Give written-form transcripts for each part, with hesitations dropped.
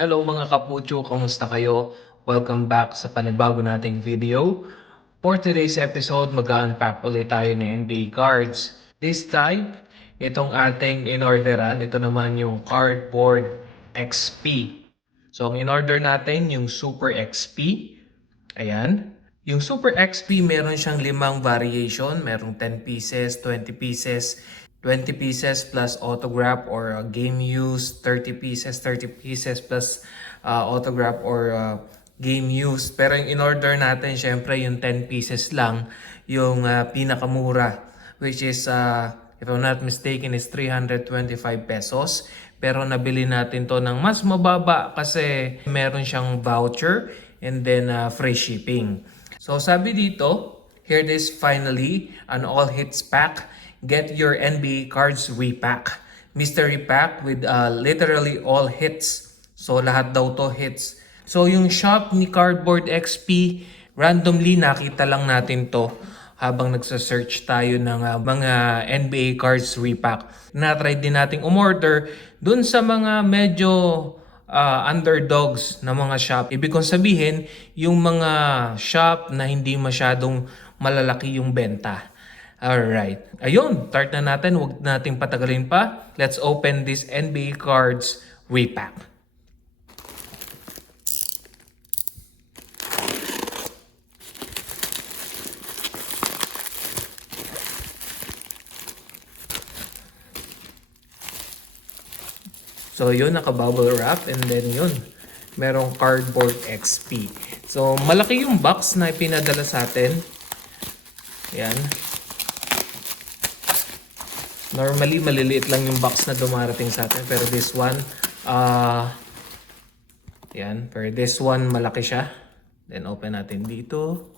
Hello mga kapucho, kamusta kayo? Welcome back sa panibago nating video. For today's episode, mag-unpack ulit tayo ng NBA cards. This time, itong ating in-orderan, ito naman yung Cardboard XP. So, ang in-order natin yung Super XP. Ayan. Yung Super XP, meron siyang limang variation. Merong 10 pieces, 20 pieces, 20 pieces plus autograph or game use, 30 pieces, 30 pieces plus autograph or game use. Pero yung in-order natin, syempre yung 10 pieces lang, yung pinakamura, which is, if I'm not mistaken, is 325 pesos. Pero nabili natin to ng mas mababa kasi meron siyang voucher and then free shipping. So sabi dito, here it is finally, an all hits pack. Get your NBA cards repack. Mystery pack with literally all hits. So lahat daw to hits. So yung shop ni Cardboard XP, randomly nakita lang natin to habang nagsa-search tayo ng mga NBA cards repack. Na-try din nating umorder dun sa mga medyo underdogs na mga shop. Ibig kong sabihin, yung mga shop na hindi masyadong malalaki yung benta. Alright. Ayun, start na natin. Huwag nating patagalin pa. Let's open this NBA cards repack. So yun, naka-bubble wrap and then yun, merong Cardboard XP. So malaki yung box na pinadala sa atin. Yan. Normally, maliliit lang yung box na dumarating sa atin. Pero this one, yan. Pero this one, malaki siya. Then open natin dito.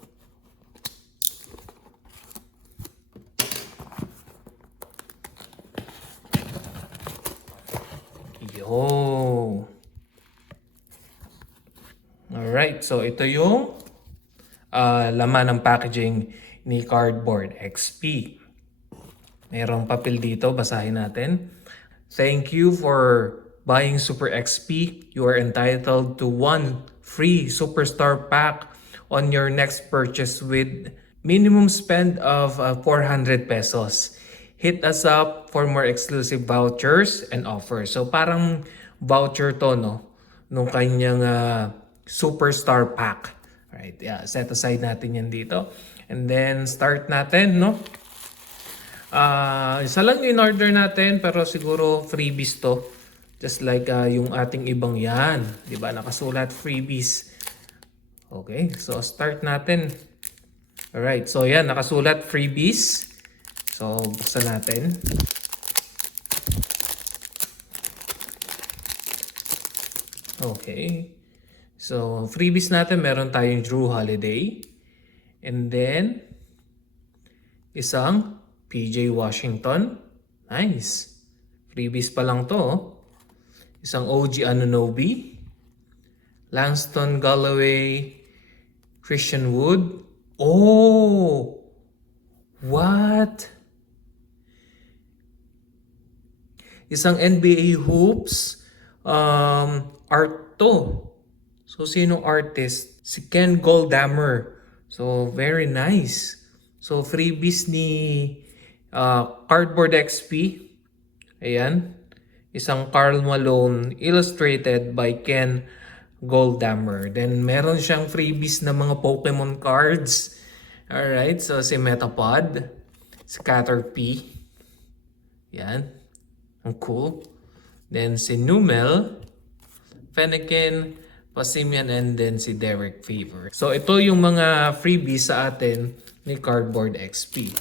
Yo! Alright, so ito yung laman ng packaging ni Cardboard XP. Mayroong papel dito, basahin natin. Thank you for buying Super XP. You are entitled to one free Superstar pack on your next purchase with minimum spend of 400 pesos. Hit us up for more exclusive vouchers and offers. So parang voucher to, no? Nung kanyang Superstar pack. Right, yeah, set aside natin yan dito. And then start natin, no? Isa lang in order natin pero siguro freebies to. Just like yung ating ibang yan. Diba? Nakasulat freebies. Okay, so start natin. Alright, so yan, nakasulat freebies. So buksan natin. Okay. So freebies natin, meron tayong Drew Holiday. And then, isang PJ Washington. Nice. Freebies pa lang to. Isang OG Anunoby. Langston Galloway. Christian Wood. Oh! What? Isang NBA Hoops. Art to. So, sinong artist? Si Ken Goldhammer. So, very nice. So, freebies ni Cardboard XP. Ayan. Isang Karl Malone illustrated by Ken Goldhammer. Then, meron siyang freebies na mga Pokemon cards. Alright. So, si Metapod. Si Caterpie. Yan. Ang cool. Then, si Numel. Fennekin. Pasimian, and then si Derek Favor. So, ito yung mga freebies sa atin ni Cardboard XP.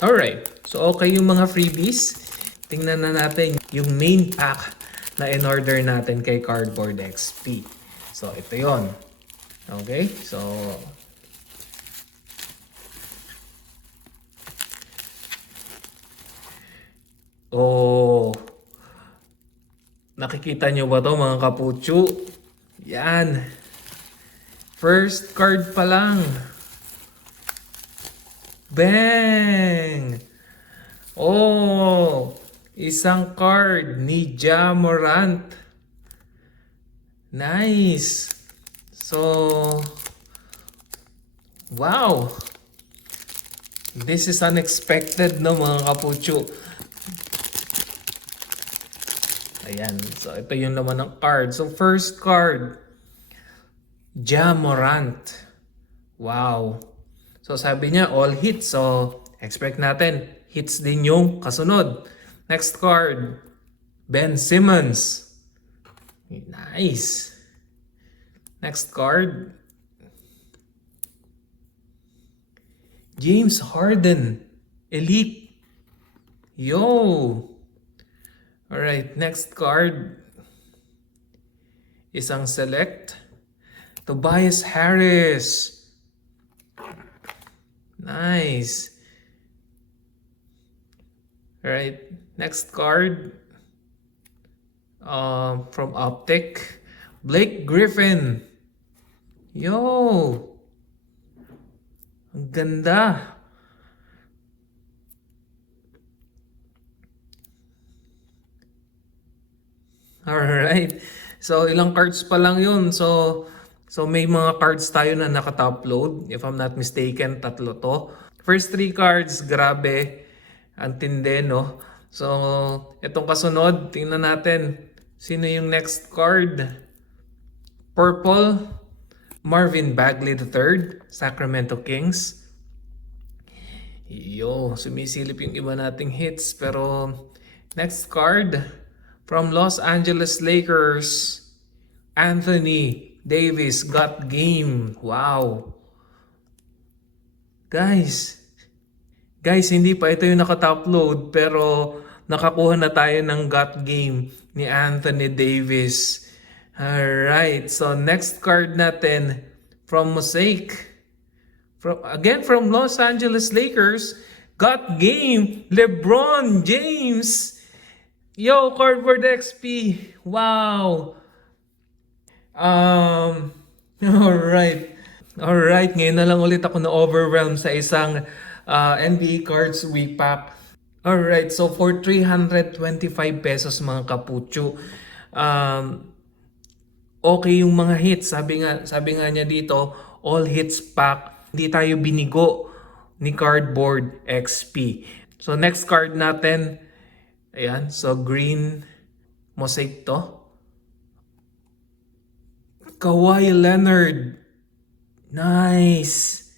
Alright. So, okay yung mga freebies. Tingnan na natin yung main pack na in-order natin kay Cardboard XP. So, ito yon. Okay? So, oh, nakikita nyo ba to mga kapucho? Yan. First card pa lang. Bang! Oh, isang card ni Ja Morant. Nice. So, wow. This is unexpected, no, mga kapucho. Ayan. So, ito yung naman ng card. So, first card, Ja Morant. Wow. So, sabi niya, all hits. So, expect natin, hits din yung kasunod. Next card, Ben Simmons. Nice. Next card, James Harden. Elite. Yo. Alright, next card, isang select, Tobias Harris. Nice. Alright, next card, from Optic, Blake Griffin. Yo. Ang ganda. Alright. So, ilang cards pa lang yun. So may mga cards tayo na naka-top load. If I'm not mistaken, 3 to. First 3 cards, grabe. Ang tindi, no? So, itong kasunod, tingnan natin. Sino yung next card? Purple, Marvin Bagley III, Sacramento Kings. Yo, sumisilip yung iba nating hits. Pero, next card, from Los Angeles Lakers, Anthony Davis, got game. Wow. Guys, hindi pa ito yung naka-top load, pero nakakuha na tayo ng got game ni Anthony Davis. Alright, so next card natin from Mosaic. From Los Angeles Lakers, got game, LeBron James. Yo, Cardboard XP. Wow. Alright. Ngayon na lang ulit ako na-overwhelm sa isang NBA cards repack. Alright, so for 325 pesos mga kapucho, okay yung mga hits. Sabi nga niya dito, all hits pack. Hindi tayo binigo ni Cardboard XP. So next card natin, ayan, so green Mosaic to. Kawhi Leonard. Nice.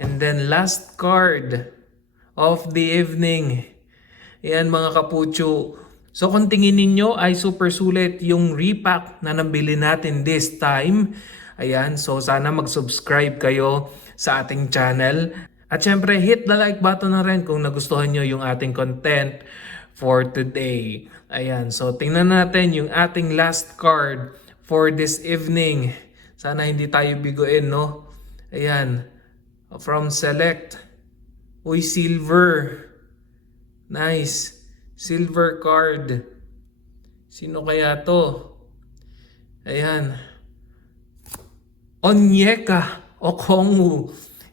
And then last card of the evening. Ayan mga kapucho. So kung tingin ninyo ay super sulit yung repack na nabili natin this time. Ayan, so sana mag-subscribe kayo sa ating channel. At syempre, hit the like button na rin kung nagustuhan nyo yung ating content for today. Ayan, so tingnan natin yung ating last card for this evening. Sana hindi tayo biguin, no? Ayan, from Select. Uy, silver. Nice. Silver card. Sino kaya to? Ayan. Onyeka Okongwu.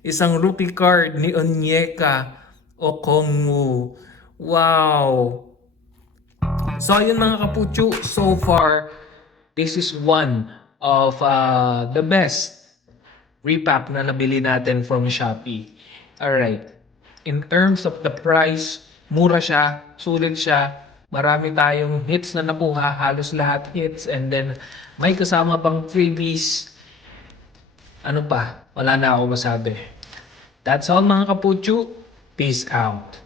Isang rookie card ni Onyeka Okongwu. Wow. So ayun mga kapucho, so far this is one of the best repack na nabili natin from Shopee. Alright. In terms of the price, mura siya, sulit siya. Marami tayong hits na nakuha, halos lahat hits, and then may kasama pang freebies. Ano pa? Wala na ako masabi. That's all mga kapucho. Peace out.